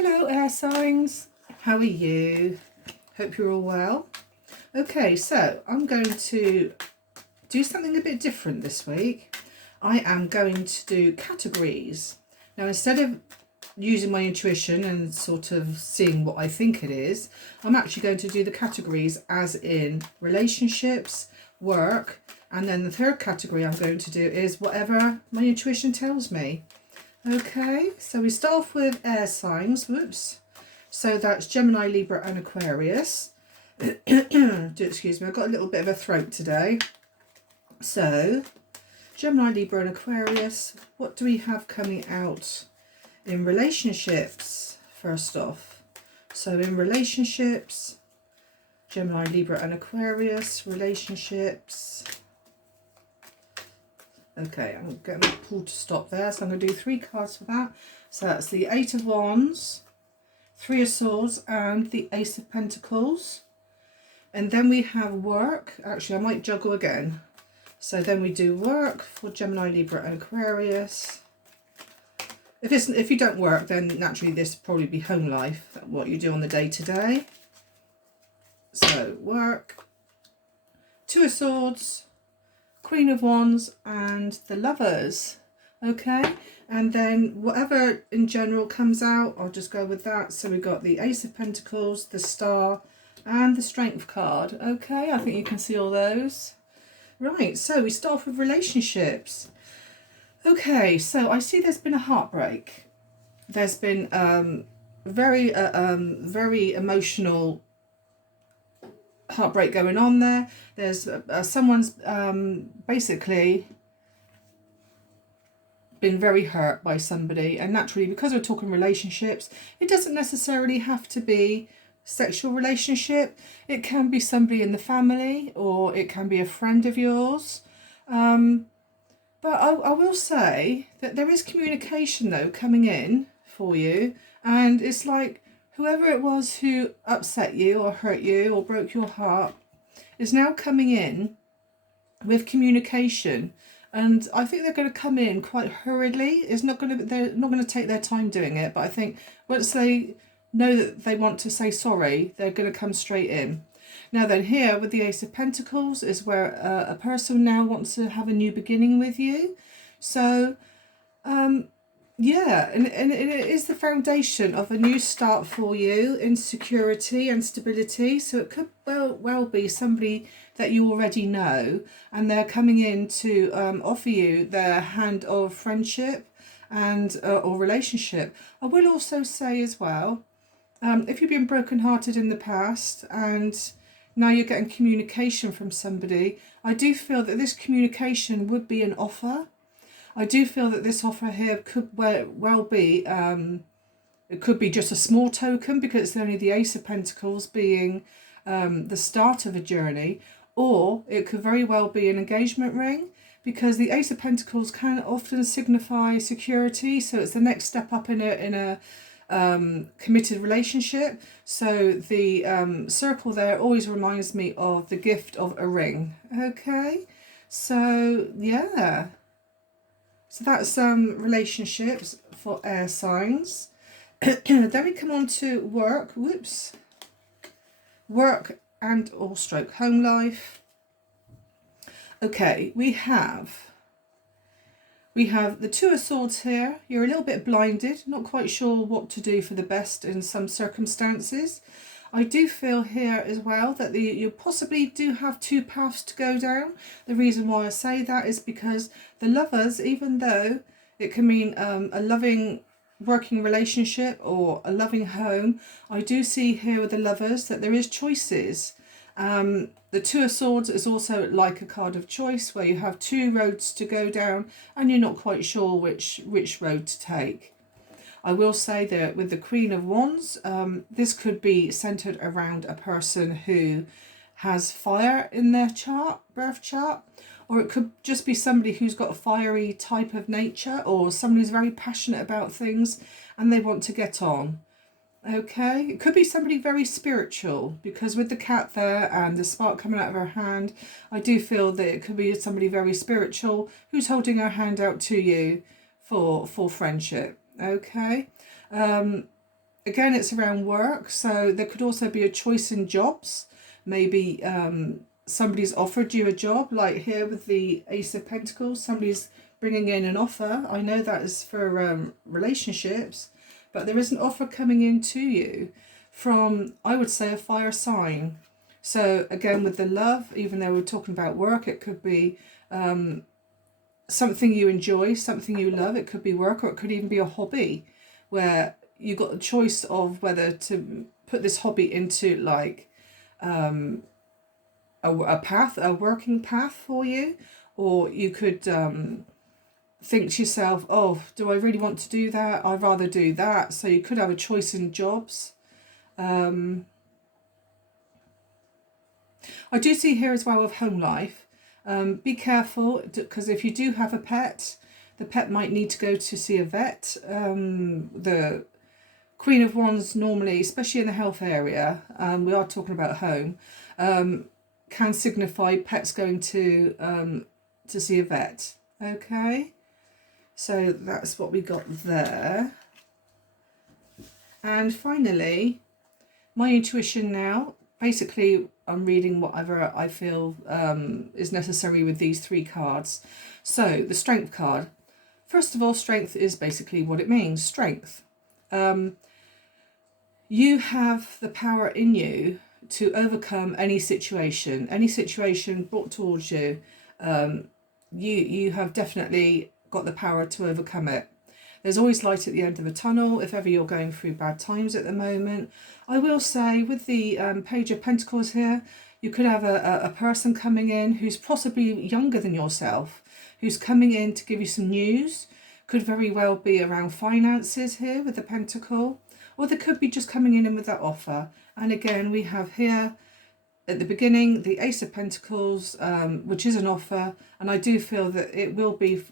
Hello air signs, how are you? Hope you're all well. Okay, so I'm going to do something a bit different this week. I am going to do categories. Now instead of using my intuition and sort of seeing what I think it is, I'm actually going to do the categories as in relationships, work, and then the third category I'm going to do is whatever my intuition tells me. Okay, so we start off with air signs. Whoops. So that's Gemini, Libra and Aquarius. Do excuse me, I've got a little bit of a throat today. So, Gemini, Libra and Aquarius, what do we have coming out in relationships first off? So in relationships, Gemini, Libra and Aquarius, relationships. Okay, I'm getting my pull to stop there, so I'm going to do 3 cards for that. So that's the Eight of Wands, Three of Swords and the Ace of Pentacles. And then we have work. Actually, I might juggle again. So then we do work for Gemini, Libra and Aquarius. If you don't work, then naturally this will probably be home life, what you do on the day-to-day. So work, Two of Swords, Queen of Wands and the Lovers. Okay, and then whatever in general comes out, I'll just go with that. So we've got the Ace of Pentacles, the Star and the Strength card. Okay, I think you can see all those. Right, so we start off with relationships. Okay, so I see there's been a heartbreak. There's been very emotional heartbreak going on there. There's someone's basically been very hurt by somebody, and naturally, because we're talking relationships, it doesn't necessarily have to be sexual relationship. It can be somebody in the family, or it can be a friend of yours. But I will say that there is communication though coming in for you, and it's like whoever it was who upset you or hurt you or broke your heart is now coming in with communication, and I think they're going to come in quite hurriedly. They're not going to take their time doing it, but I think once they know that they want to say sorry, they're going to come straight in. Now then, here with the Ace of Pentacles is where a person now wants to have a new beginning with you. So yeah, and it is the foundation of a new start for you in security and stability. So it could well be somebody that you already know, and they're coming in to offer you their hand of friendship and or relationship. I will also say as well, if you've been brokenhearted in the past and now you're getting communication from somebody, I do feel that this communication would be an offer. I do feel that this offer here could well be, it could be just a small token because it's only the Ace of Pentacles being the start of a journey, or it could very well be an engagement ring, because the Ace of Pentacles can often signify security. So it's the next step up in a committed relationship. So the circle there always reminds me of the gift of a ring. Okay, so yeah. So that's relationships for air signs. Then we come on to work. Whoops. Work and or stroke home life. Okay, we have the Two of Swords here. You're a little bit blinded, not quite sure what to do for the best in some circumstances. I do feel here as well that you possibly do have 2 paths to go down. The reason why I say that is because the Lovers, even though it can mean a loving working relationship or a loving home, I do see here with the Lovers that there is choices. The Two of Swords is also like a card of choice, where you have 2 roads to go down and you're not quite sure which road to take. I will say that with the Queen of Wands, this could be centered around a person who has fire in their chart, birth chart, or it could just be somebody who's got a fiery type of nature, or somebody who's very passionate about things and they want to get on. Okay, it could be somebody very spiritual, because with the cat there and the spark coming out of her hand, I do feel that it could be somebody very spiritual who's holding her hand out to you for friendship. Okay, again, it's around work, so there could also be a choice in jobs. Maybe somebody's offered you a job, like here with the Ace of Pentacles, somebody's bringing in an offer. I know that is for relationships, but there is an offer coming in to you from, I would say, a fire sign. So again, with the love, even though we're talking about work, it could be something you enjoy, something you love. It could be work, or it could even be a hobby where you got the choice of whether to put this hobby into like a path, a working path for you, or you could think to yourself, oh, do I really want to do that? I'd rather do that. So you could have a choice in jobs. I do see here as well of home life. Be careful, because if you do have a pet, the pet might need to go to see a vet. The Queen of Wands normally, especially in the health area, we are talking about home, can signify pets going to see a vet. Okay, so that's what we got there. And finally, my intuition now. Basically, I'm reading whatever I feel is necessary with these three cards. So the Strength card. First of all, strength is basically what it means. Strength. You have the power in you to overcome any situation brought towards you. You have definitely got the power to overcome it. There's always light at the end of a tunnel if ever you're going through bad times at the moment. I will say with the Page of Pentacles here, you could have a person coming in who's possibly younger than yourself, who's coming in to give you some news. Could very well be around finances here with the Pentacle, or they could be just coming in with that offer. And again, we have here at the beginning the Ace of Pentacles, which is an offer, and I do feel that it will be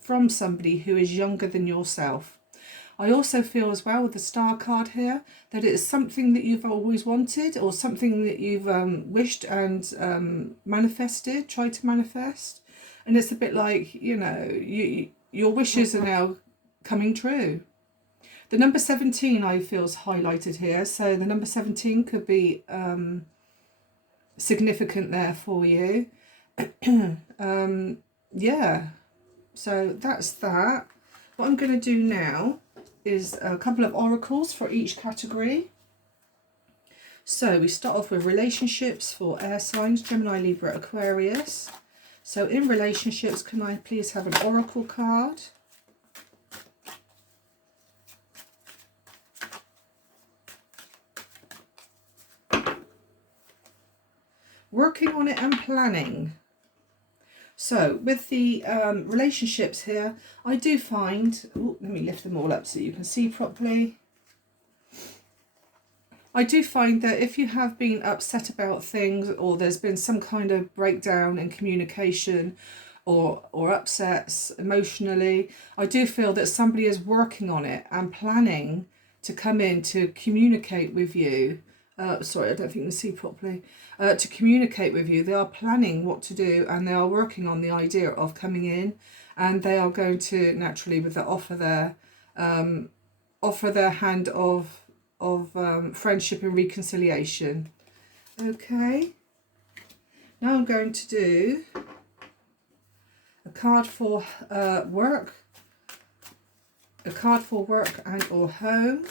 from somebody who is younger than yourself. I also feel as well with the Star card here that it is something that you've always wanted, or something that you've wished and manifested, tried to manifest. And it's a bit like, you know, your wishes are now coming true. The number 17 I feel is highlighted here. So the number 17 could be significant there for you. Yeah. So that's that. What I'm going to do now is a couple of oracles for each category. So we start off with relationships for air signs, Gemini, Libra, Aquarius. So in relationships, can I please have an oracle card? Working on it and planning. So with the relationships here, I do find, let me lift them all up so you can see properly. I do find that if you have been upset about things, or there's been some kind of breakdown in communication or upsets emotionally, I do feel that somebody is working on it and planning to come in to communicate with you. Sorry, I don't think you can see properly. To communicate with you. They are planning what to do, and they are working on the idea of coming in, and they are going to naturally, with the offer there, offer their hand of friendship and reconciliation. Okay. Now I'm going to do a card for work, a card for work and or home.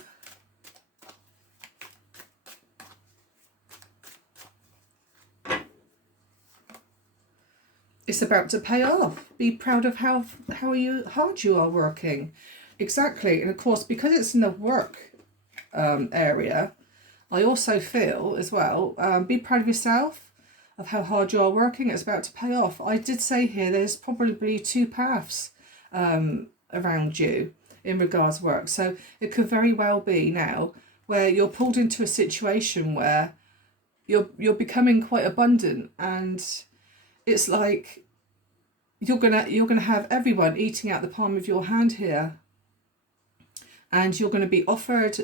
It's about to pay off. Be proud of how hard you are working. Exactly. And of course, because it's in the work area, I also feel as well, be proud of yourself, of how hard you are working. It's about to pay off. I did say here there's probably two paths around you in regards to work. So it could very well be now where you're pulled into a situation where you're becoming quite abundant, and it's like you're gonna have everyone eating out the palm of your hand here, and you're going to be offered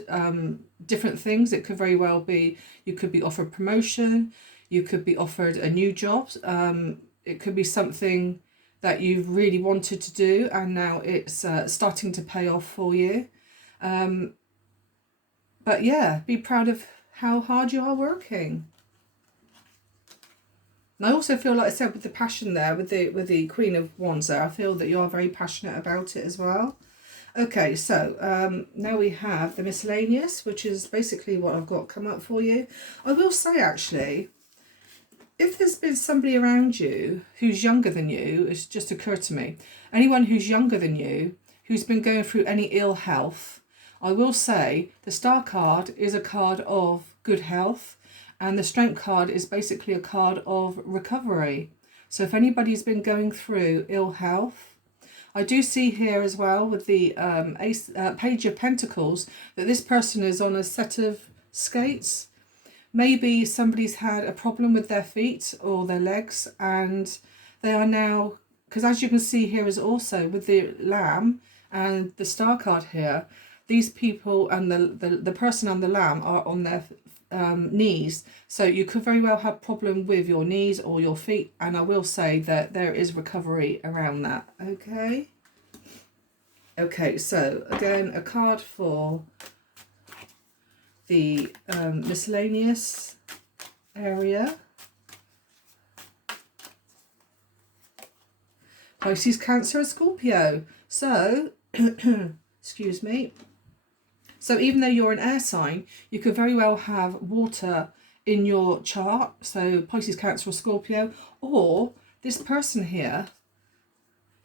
different things. It could very well be you could be offered promotion, you could be offered a new job. It could be something that you've really wanted to do, and now it's starting to pay off for you. But yeah, be proud of how hard you are working. And I also feel, like I said, with the passion there, with the Queen of Wands there, I feel that you are very passionate about it as well. Okay, so now we have the miscellaneous, which is basically what I've got come up for you. I will say, actually, if there's been somebody around you who's younger than you, it's just occurred to me, anyone who's younger than you, who's been going through any ill health, I will say the Star card is a card of good health, and the Strength card is basically a card of recovery. So if anybody's been going through ill health, I do see here as well with the Page of Pentacles that this person is on a set of skates. Maybe somebody's had a problem with their feet or their legs, and they are now, because as you can see here is also with the Lamb and the Star card here, these people and the person and the Lamb are on their knees. So you could very well have problem with your knees or your feet, and I will say that there is recovery around that. Okay, so again, a card for the miscellaneous area. Pisces, Cancer, and Scorpio. So, excuse me. So even though you're an air sign, you could very well have water in your chart. So Pisces, Cancer, or Scorpio. Or this person here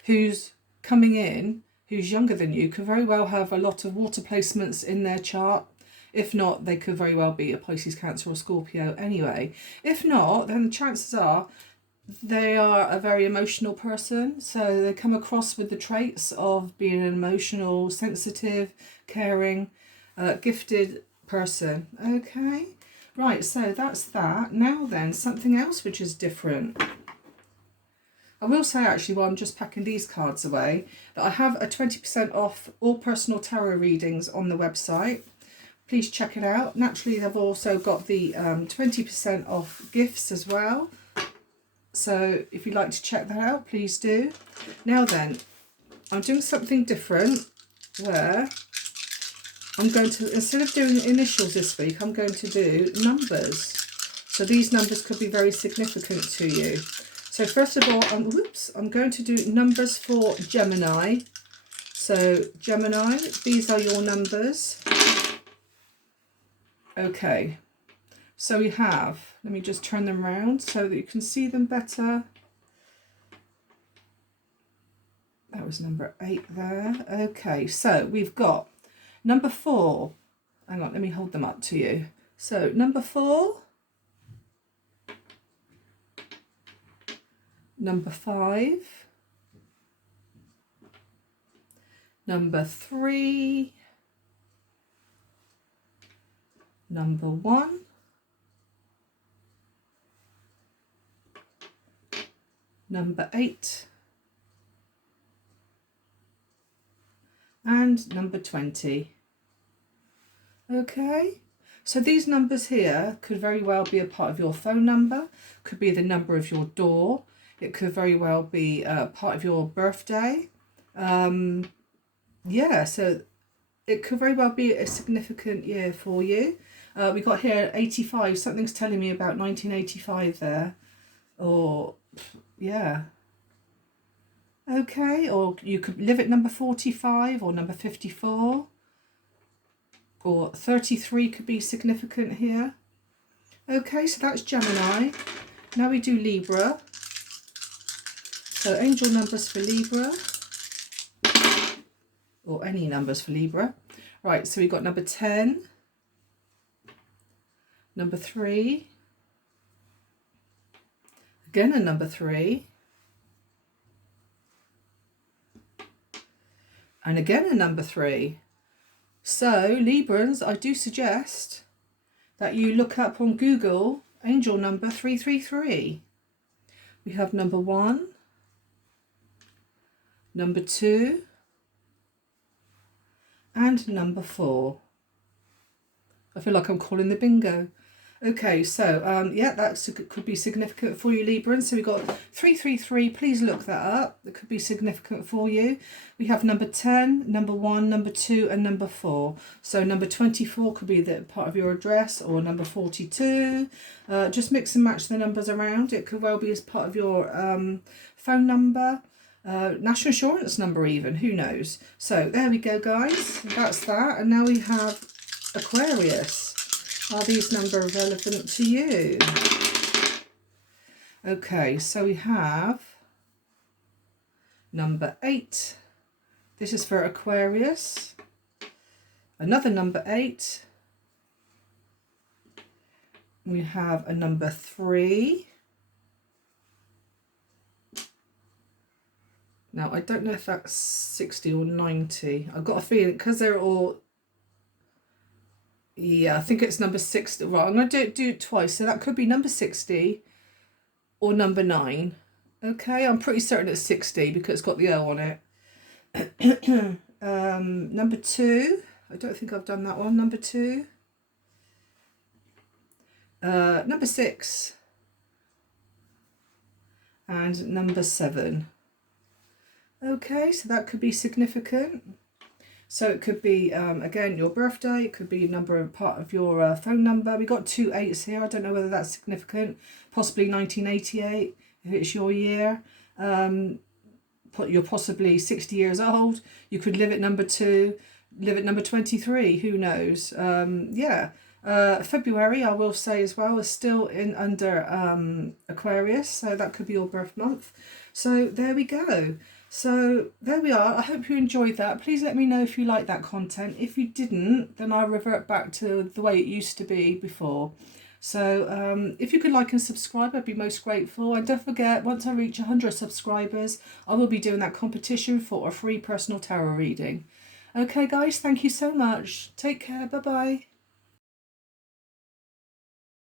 who's coming in, who's younger than you, could very well have a lot of water placements in their chart. If not, they could very well be a Pisces, Cancer, or Scorpio anyway. If not, then the chances are they are a very emotional person. So they come across with the traits of being an emotional, sensitive, caring, gifted person. Okay, right, so that's that. Now then, something else which is different. I will say, actually, while I'm just packing these cards away, that I have a 20% off all personal tarot readings on the website. Please check it out. Naturally, they've also got the 20% off gifts as well. So if you'd like to check that out, please do. Now then, I'm doing something different where I'm going to, instead of doing initials this week, I'm going to do numbers. So these numbers could be very significant to you. So first of all, I'm going to do numbers for Gemini. So Gemini, these are your numbers. Okay, so we have, let me just turn them around so that you can see them better. That was number 8 there. Okay, so we've got number 4. Hang on, let me hold them up to you. So number 4, number 5, number 3, number 1, number 8, and number 20. Okay, so these numbers here could very well be a part of your phone number, could be the number of your door, it could very well be part of your birthday. Yeah, so it could very well be a significant year for you. We got here 85, something's telling me about 1985 there, or yeah. Okay, or you could live at number 45 or number 54, or 33 could be significant here. Okay, so that's Gemini. Now we do Libra. So angel numbers for Libra, or any numbers for Libra. Right, so we've got number 10, number 3, again a number 3, and again a number 3. So Librans, I do suggest that you look up on Google angel number 333. We have number 1, number 2, and number 4. I feel like I'm calling the bingo. Okay, so yeah, could be significant for you, Librans. So we've got 333. Please look that up. That could be significant for you. We have number 10, number 1, number 2, and number 4. So number 24 could be the part of your address, or number 42. Just mix and match the numbers around. It could well be as part of your phone number. National insurance number even, who knows. So there we go, guys. That's that. And now we have Aquarius. Are these numbers relevant to you? Okay, so we have number 8. This is for Aquarius. Another number 8. We have a number 3. Now, I don't know if that's 60 or 90. I've got a feeling, because they're all... Yeah, I think it's number 60. Right, I'm going to do it twice. So that could be number 60 or number 9. Okay, I'm pretty certain it's 60 because it's got the O on it. Number 2. I don't think I've done that one. Number 2. Number 6. And number 7. Okay, so that could be significant. So it could be, again, your birthday. It could be part of your phone number. We got 2 8s here. I don't know whether that's significant. Possibly 1988, if it's your year. You're possibly 60 years old. You could live at number 2, live at number 23. Who knows? Yeah. February, I will say as well, is still under Aquarius. So that could be your birth month. So there we go. So there we are. I hope you enjoyed that. Please let me know if you like that content. If you didn't, then I'll revert back to the way it used to be before. So if you could like and subscribe, I'd be most grateful. And don't forget, once I reach 100 subscribers, I will be doing that competition for a free personal tarot reading. Okay, guys, thank you so much. Take care. Bye-bye.